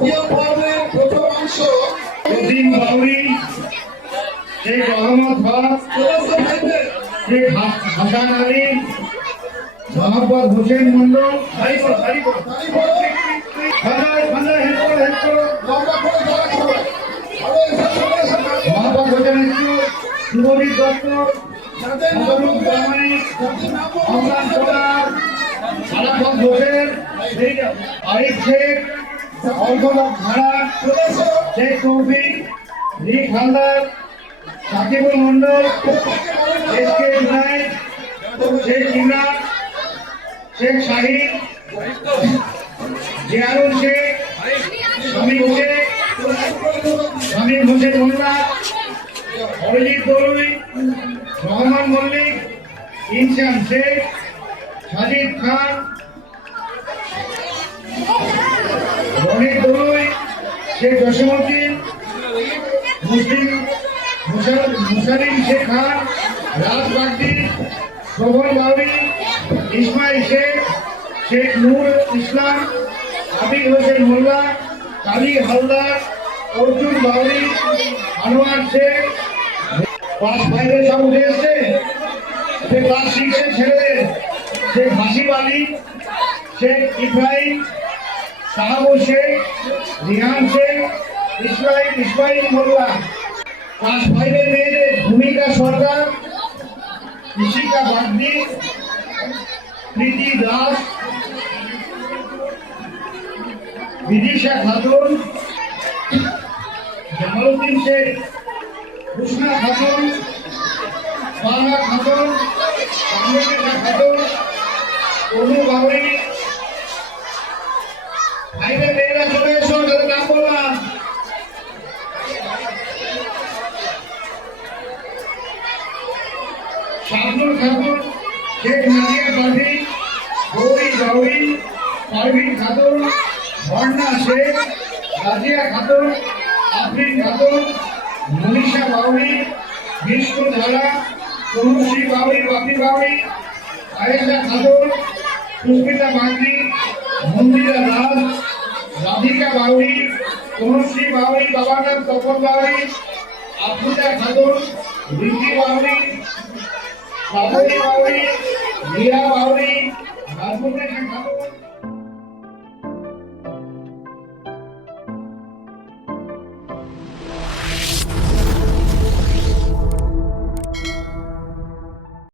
দ্বিতীয় পর্বের প্রথম অংশ যতীন বাউরি শেখ মোহাম্মদ শেখ হাস- হাসান আলী মোহাম্মদ হোসেন মন্ডল মোহাম্মদ হোসেন শুভজিৎ দত্ত অমরান সরকার সালাফত হোসেন, আরিফ শেখ অর্ঘনাথ সদস্য Sheikh Toufiq Rick Haldar, Sakibul Mondal S K Junaid Sheikh Imran, Sheikh Shahid Jiarul Sheikh, Shamim Sheikh Shamim Hossain Molla Arijit Darui Rahman Mallick Insan Sheikh, Sajid Khan Sheikh Jasimuddin Muslim Musa- Musalim Sheikh Khan Raj Bagdi, Shovan Bauri, Ismail Sheikh Sheikh Noor Islam Abir Hossain Molla Kali Haldar, Arjun Bauri, Anwar Sheikh. Class ফাইভে সব উঠে এসছে। সে class সিক্সে ছেড়ে Sheikh Hasib Ali, Sheikh Ibrahim সাহাবু Sheikh Rihan Sheikh Ismail Ismail Molla. Class ফাইভের মেয়েদের ভূমিকা সরকার ইশিকা বাগদি, প্রীতি দাস, বিদিশা খাতুন, জামালউদ্দিন শেখ হুসনা খাতুন বাংলা খাতুন বাংলাদেশা খাতুন অনু বাউরি ফাইভের মেয়েরা চলে এসো তাদের নাম বললাম। শাবনুর খাতুন, শেখ নাজিয়া পারভিন ঝর্ণা শেখ, রাজিয়া খাতুন, আফরিন মনীষা বাউরি বিষ্ণু ধারা তনুশ্রী বাউরি বাপি বাউরি আয়েশা খাতুন, সুস্মিতা মাগরি মন্দিরা দাস রাধিকা বাউরি তনুশ্রী বাউরি বাবানাথ তপন বাউরি আফরিদা খাতুন রিঙ্কি বাউরি শ্রাবণী বাউরি রিয়া বাউরি নাজমুন্নেসা খাতুন